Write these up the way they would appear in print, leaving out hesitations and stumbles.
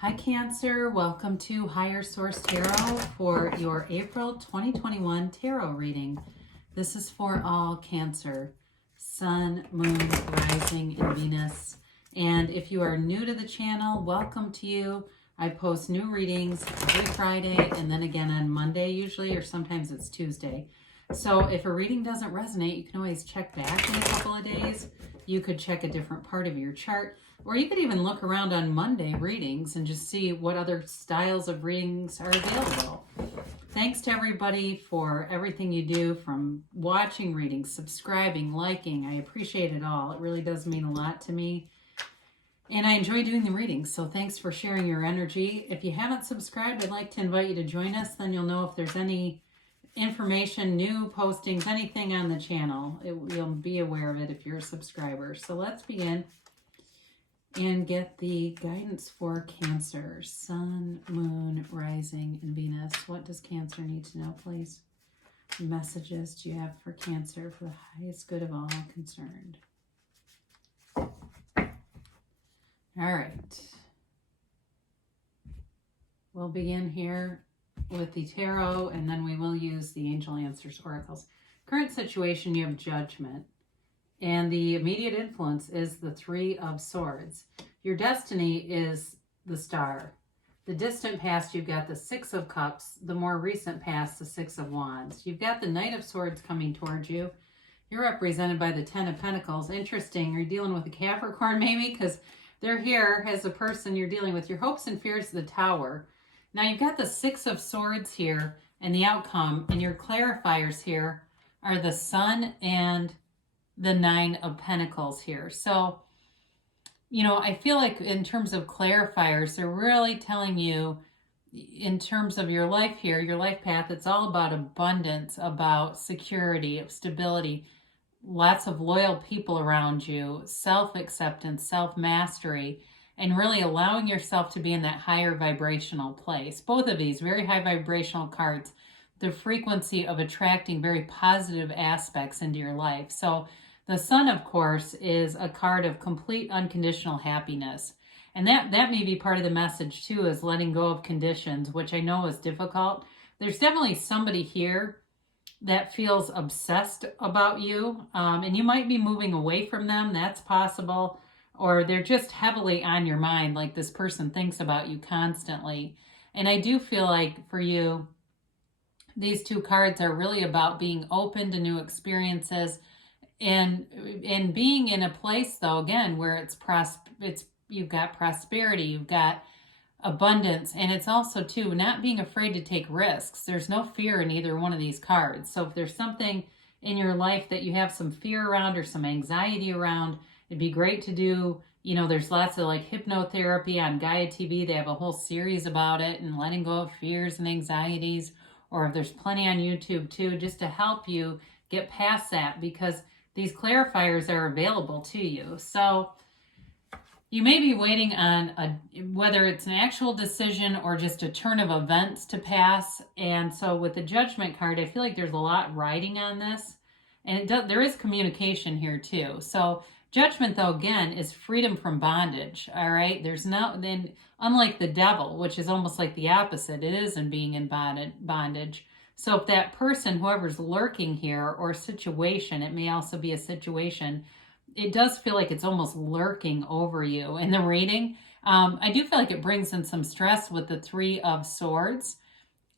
Hi Cancer, welcome to Higher Source Tarot for your April 2021 tarot reading. This is for all Cancer, Sun, Moon, Rising, and Venus. And if you are new to the channel, welcome to you. I post new readings every Friday and then again on Monday usually, or sometimes it's Tuesday. So if a reading doesn't resonate, you can always check back in a couple of days. You could check a different part of your chart, or you could even look around on Monday readings and just see what other styles of readings are available. Thanks to everybody for everything you do, from watching readings, subscribing, liking. I appreciate it all. It really does mean a lot to me. And I enjoy doing the readings, so thanks for sharing your energy. If you haven't subscribed, I'd like to invite you to join us. Then you'll know if there's any information, new postings, anything on the channel. You'll be aware of it if you're a subscriber. So let's begin and get the guidance for Cancer, Sun, Moon, Rising, and Venus. What does Cancer need to know, please? What messages do you have for Cancer for the highest good of all concerned? All right. We'll begin here with the tarot, and then we will use the Angel Answers oracles. Current situation, you have Judgment. And the immediate influence is the Three of Swords. Your destiny is the Star. The distant past, you've got the Six of Cups. The more recent past, the Six of Wands. You've got the Knight of Swords coming towards you. You're represented by the Ten of Pentacles. Interesting. You're dealing with a Capricorn maybe, because they're here as a person you're dealing with. Your hopes and fears, the Tower. Now you've got the Six of Swords here and the outcome. And your clarifiers here are the Sun and the Nine of Pentacles here. So, you know, I feel like in terms of clarifiers, they're really telling you in terms of your life here, your life path, it's all about abundance, about security, stability, lots of loyal people around you, self-acceptance, self-mastery, and really allowing yourself to be in that higher vibrational place. Both of these very high vibrational cards, the frequency of attracting very positive aspects into your life. So the Sun, of course, is a card of complete unconditional happiness. And that may be part of the message too, is letting go of conditions, which I know is difficult. There's definitely somebody here that feels obsessed about you, and you might be moving away from them. That's possible. Or they're just heavily on your mind, like this person thinks about you constantly. And I do feel like for you, these two cards are really about being open to new experiences, and being in a place, though, again, where you've got prosperity, you've got abundance, and it's also too not being afraid to take risks. There's no fear in either one of these cards. So if there's something in your life that you have some fear around or some anxiety around, it'd be great to do. You know, there's lots of like hypnotherapy on Gaia TV. They have a whole series about it and letting go of fears and anxieties. Or if there's plenty on YouTube too, just to help you get past that, because these clarifiers are available to you. So you may be waiting on whether it's an actual decision or just a turn of events to pass. And so with the Judgment card, I feel like there's a lot riding on this. And there is communication here too. So Judgment, though, again, is freedom from bondage. All right. Then unlike the Devil, which is almost like the opposite, it isn't being in bondage. So if that person, whoever's lurking here, or situation, it may also be a situation, it does feel like it's almost lurking over you in the reading. I do feel like it brings in some stress with the Three of Swords.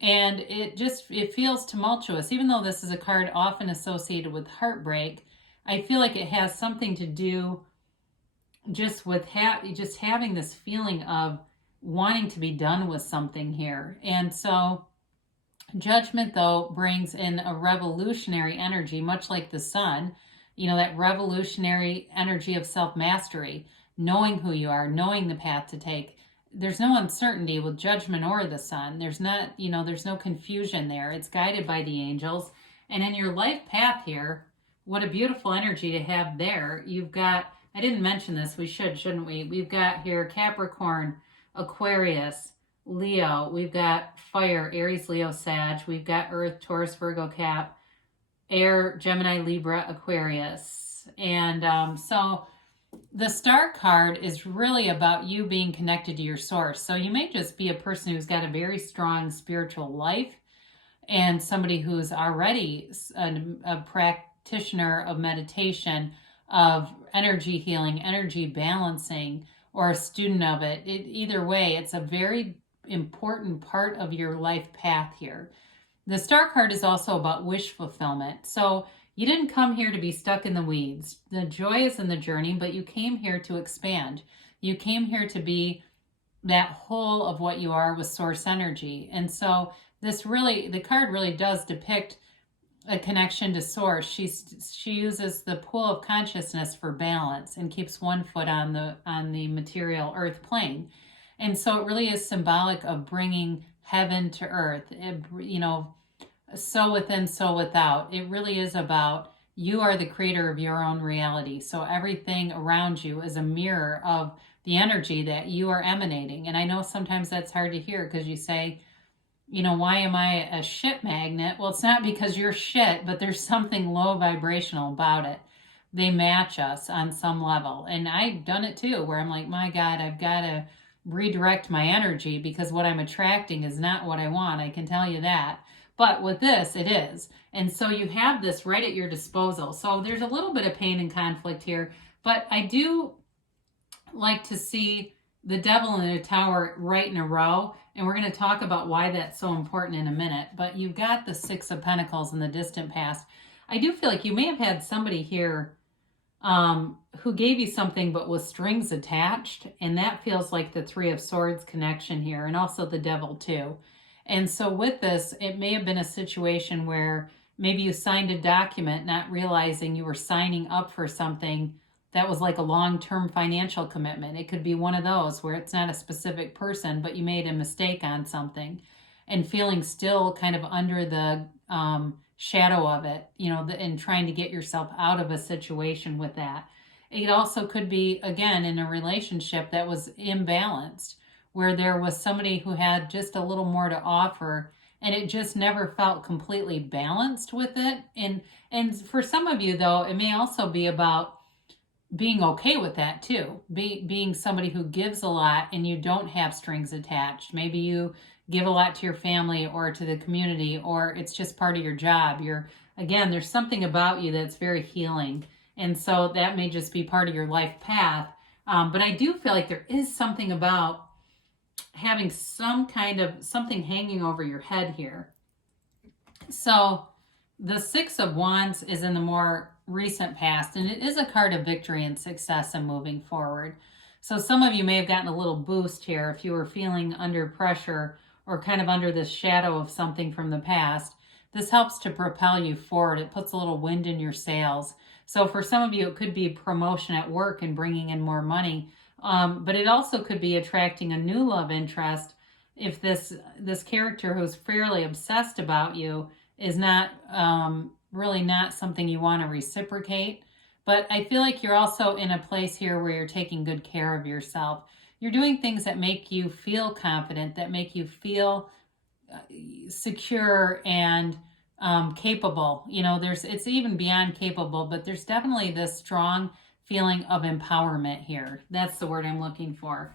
And it feels tumultuous. Even though this is a card often associated with heartbreak, I feel like it has something to do just with just having this feeling of wanting to be done with something here. And so Judgment, though, brings in a revolutionary energy, much like the Sun, you know, that revolutionary energy of self-mastery, knowing who you are, knowing the path to take. There's no uncertainty with Judgment or the Sun. There's no confusion there. It's guided by the angels. And in your life path here, what a beautiful energy to have there. You've got, I didn't mention this, we shouldn't we? We've got here Capricorn, Aquarius, Leo. We've got fire, Aries, Leo, Sag. We've got Earth, Taurus, Virgo, Cap, Air, Gemini, Libra, Aquarius. And so The Star card is really about you being connected to your source. So you may just be a person who's got a very strong spiritual life and somebody who's already a practitioner of meditation, of energy healing, energy balancing, or a student of it. Either way, it's a very important part of your life path here. The Star card is also about wish fulfillment. So you didn't come here to be stuck in the weeds. The joy is in the journey, but you came here to expand. You came here to be that whole of what you are with source energy. And so the card really does depict a connection to source. She uses the pool of consciousness for balance and keeps one foot on the material earth plane. And so it really is symbolic of bringing heaven to earth. So within, so without. It really is about you are the creator of your own reality. So everything around you is a mirror of the energy that you are emanating. And I know sometimes that's hard to hear because you say, why am I a shit magnet? Well, it's not because you're shit, but there's something low vibrational about it. They match us on some level. And I've done it too, where I'm like, my God, I've got to redirect my energy because what I'm attracting is not what I want. I can tell you that. But with this, it is. And so you have this right at your disposal. So there's a little bit of pain and conflict here. But I do like to see the devil and the tower right in a row. And we're going to talk about why that's so important in a minute. But you've got the Six of Pentacles in the distant past. I do feel like you may have had somebody here who gave you something but with strings attached. And that feels like the Three of Swords connection here. And also the devil too. And so with this, it may have been a situation where maybe you signed a document not realizing you were signing up for something that was like a long-term financial commitment. It could be one of those where it's not a specific person, but you made a mistake on something and feeling still kind of under the shadow of it, and trying to get yourself out of a situation with that. It also could be, again, in a relationship that was imbalanced, where there was somebody who had just a little more to offer and it just never felt completely balanced with it. And for some of you, though, it may also be about being okay with that too. Being somebody who gives a lot and you don't have strings attached. Maybe you give a lot to your family or to the community, or it's just part of your job. There's something about you that's very healing. And so that may just be part of your life path. But I do feel like there is something about having some kind of something hanging over your head here. So the Six of Wands is in the more recent past, and it is a card of victory and success and moving forward. So some of you may have gotten a little boost here if you were feeling under pressure or kind of under the shadow of something from the past. This helps to propel you forward. It puts a little wind in your sails. So for some of you, it could be promotion at work and bringing in more money. But it also could be attracting a new love interest if this character who's fairly obsessed about you is not really not something you want to reciprocate. But I feel like you're also in a place here where you're taking good care of yourself. You're doing things that make you feel confident, that make you feel secure and capable. It's even beyond capable, but there's definitely this strong feeling of empowerment here. That's the word I'm looking for.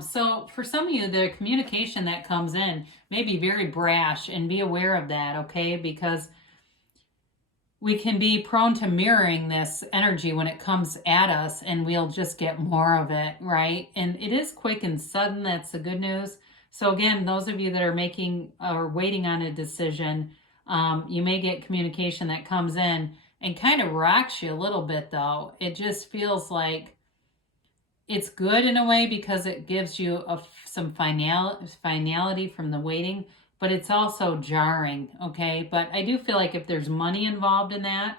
So for some of you, the communication that comes in may be very brash, and be aware of that, okay? Because we can be prone to mirroring this energy when it comes at us, and we'll just get more of it, right? And it is quick and sudden. That's the good news. So again, those of you that are making or waiting on a decision, you may get communication that comes in and kind of rocks you a little bit, though. It just feels like it's good in a way because it gives you some finality from the waiting, but it's also jarring, okay? But I do feel like if there's money involved in that,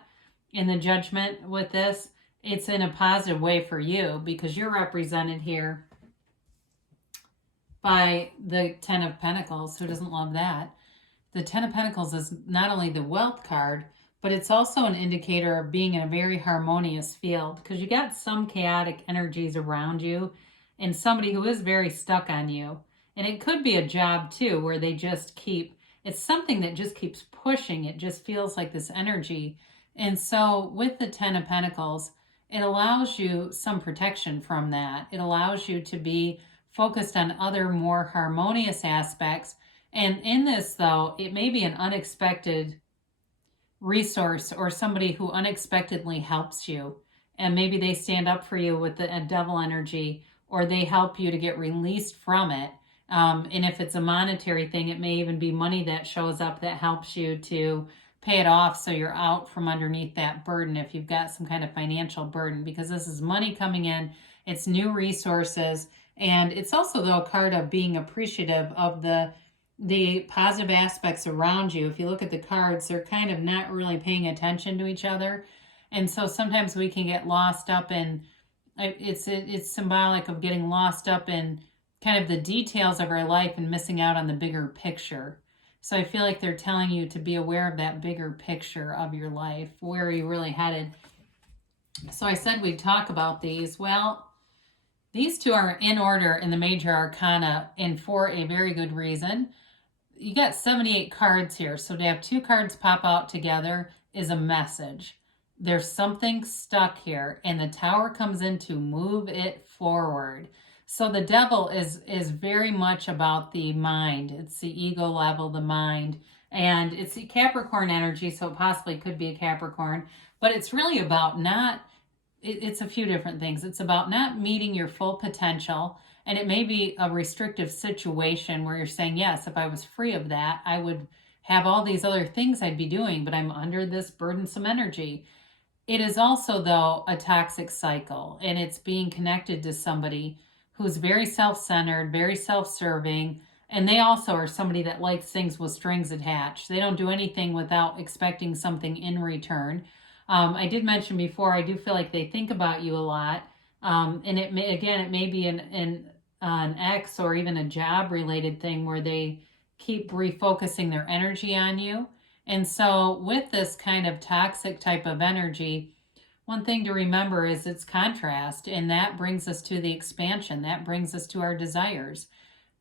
in the judgment with this, it's in a positive way for you because you're represented here by the Ten of Pentacles. Who doesn't love that? The Ten of Pentacles is not only the wealth card, but it's also an indicator of being in a very harmonious field because you got some chaotic energies around you and somebody who is very stuck on you. And it could be a job too, where they just it's something that just keeps pushing. It just feels like this energy. And so with the Ten of Pentacles, it allows you some protection from that. It allows you to be focused on other more harmonious aspects. And in this, though, it may be an unexpected resource or somebody who unexpectedly helps you. And maybe they stand up for you with the devil energy, or they help you to get released from it. And if it's a monetary thing, it may even be money that shows up that helps you to pay it off so you're out from underneath that burden if you've got some kind of financial burden, because this is money coming in, it's new resources, and it's also, though, a card of being appreciative of the positive aspects around you. If you look at the cards, they're kind of not really paying attention to each other. And so sometimes we can get lost up in, it's symbolic of getting lost up in kind of the details of our life and missing out on the bigger picture. So I feel like they're telling you to be aware of that bigger picture of your life. Where are you really headed? So I said we'd talk about these. Well, these two are in order in the major arcana, and for a very good reason. You got 78 cards here, so to have two cards pop out together is a message. There's something stuck here, and the Tower comes in to move it forward. So the Devil is very much about the mind. It's the ego level, the mind, and it's the Capricorn energy, so it possibly could be a Capricorn, but it's really about it's a few different things. It's about not meeting your full potential. And it may be a restrictive situation where you're saying, yes, if I was free of that, I would have all these other things I'd be doing, but I'm under this burdensome energy. It is also, though, a toxic cycle, and it's being connected to somebody who's very self-centered, very self-serving, and they also are somebody that likes things with strings attached. They don't do anything without expecting something in return. I did mention before, I do feel like they think about you a lot, and it may be an ex or even a job related thing where they keep refocusing their energy on you. And so with this kind of toxic type of energy, one thing to remember is its contrast, and that brings us to the expansion. That brings us to our desires.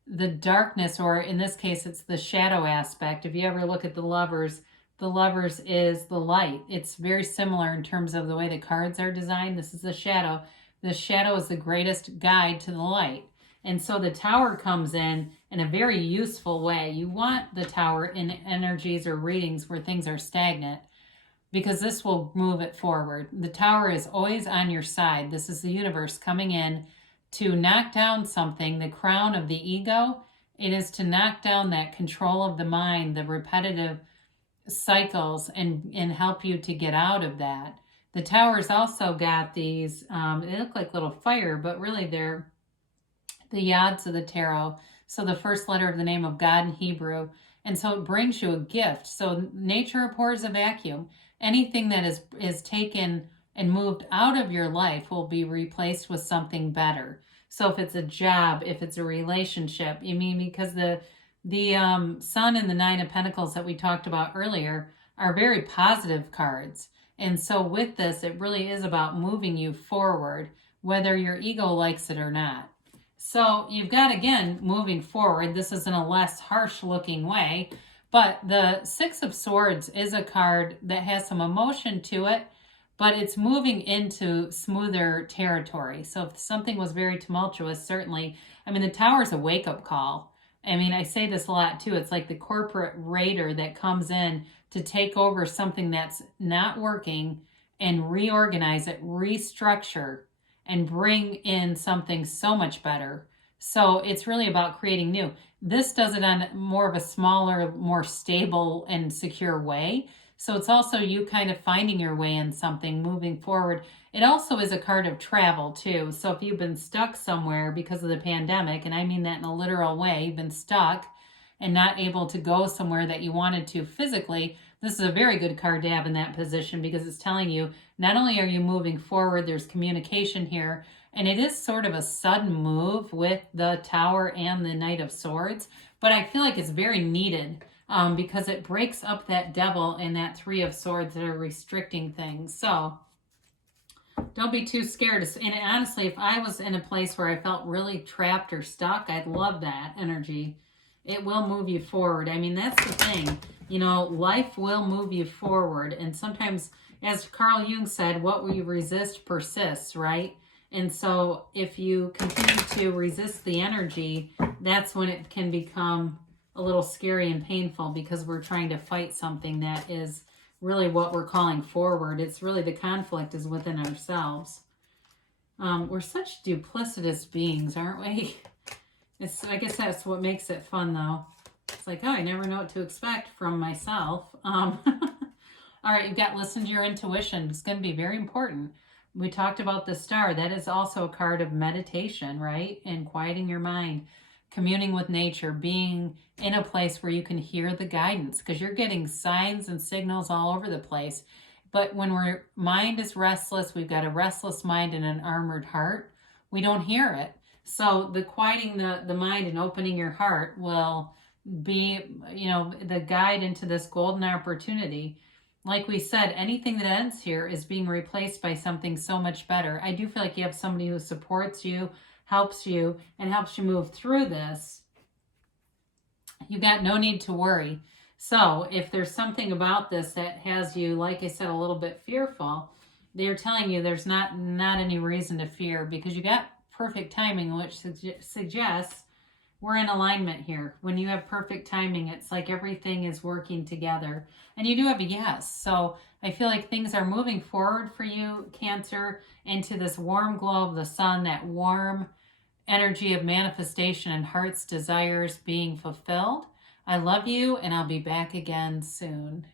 The darkness, or in this case, it's the shadow aspect. If you ever look at the Lovers is the light. It's very similar in terms of the way the cards are designed. This is the shadow. The shadow is the greatest guide to the light. And so the Tower comes in a very useful way. You want the Tower in energies or readings where things are stagnant, because this will move it forward. The Tower is always on your side. This is the universe coming in to knock down something, the crown of the ego. It is to knock down that control of the mind, the repetitive cycles, and help you to get out of that. The Tower's also got these, they look like little fire, but really they're the Yads of the Tarot. So the first letter of the name of God in Hebrew. And so it brings you a gift. So nature abhors a vacuum. Anything that is taken and moved out of your life will be replaced with something better. So if it's a job, if it's a relationship, because the Sun and the Nine of Pentacles that we talked about earlier are very positive cards. And so with this, it really is about moving you forward, whether your ego likes it or not. So you've got, again, moving forward. This is in a less harsh looking way, but the Six of Swords is a card that has some emotion to it, but it's moving into smoother territory. So if something was very tumultuous, certainly, the Tower's a wake-up call. I say this a lot too. It's like the corporate raider that comes in to take over something that's not working and reorganize it, restructure, and bring in something so much better. So it's really about creating new. This does it on more of a smaller, more stable and secure way. So it's also you kind of finding your way in something, moving forward. It also is a card of travel too. So if you've been stuck somewhere because of the pandemic, and I mean that in a literal way, you've been stuck and not able to go somewhere that you wanted to physically, this is a very good card to have in that position, because it's telling you not only are you moving forward, there's communication here, and it is sort of a sudden move with the Tower and the Knight of Swords, but I feel like it's very needed because it breaks up that Devil and that Three of Swords that are restricting things. So don't be too scared. And honestly, if I was in a place where I felt really trapped or stuck, I'd love that energy. It will move you forward. That's the thing. Life will move you forward. And sometimes as Carl Jung said, what we resist persists, right? And so if you continue to resist the energy, that's when it can become a little scary and painful, because we're trying to fight something that is really what we're calling forward. It's really the conflict is within ourselves. We're such duplicitous beings, aren't we? I guess that's what makes it fun, though. It's like, oh, I never know what to expect from myself. All right, you've got listen to your intuition. It's going to be very important. We talked about the star. That is also a card of meditation, right? And quieting your mind, communing with nature, being in a place where you can hear the guidance, because you're getting signs and signals all over the place. But when our mind is restless, we've got a restless mind and an armored heart, we don't hear it. So the quieting the mind and opening your heart will be, the guide into this golden opportunity. Like we said, anything that ends here is being replaced by something so much better. I do feel like you have somebody who supports you, helps you, and helps you move through this. You got no need to worry. So if there's something about this that has you, like I said, a little bit fearful, they're telling you there's not any reason to fear, because you got perfect timing, which suggests we're in alignment here. When you have perfect timing, it's like everything is working together. And you do have a yes. So I feel like things are moving forward for you, Cancer, into this warm glow of the sun, that warm energy of manifestation and heart's desires being fulfilled. I love you, and I'll be back again soon.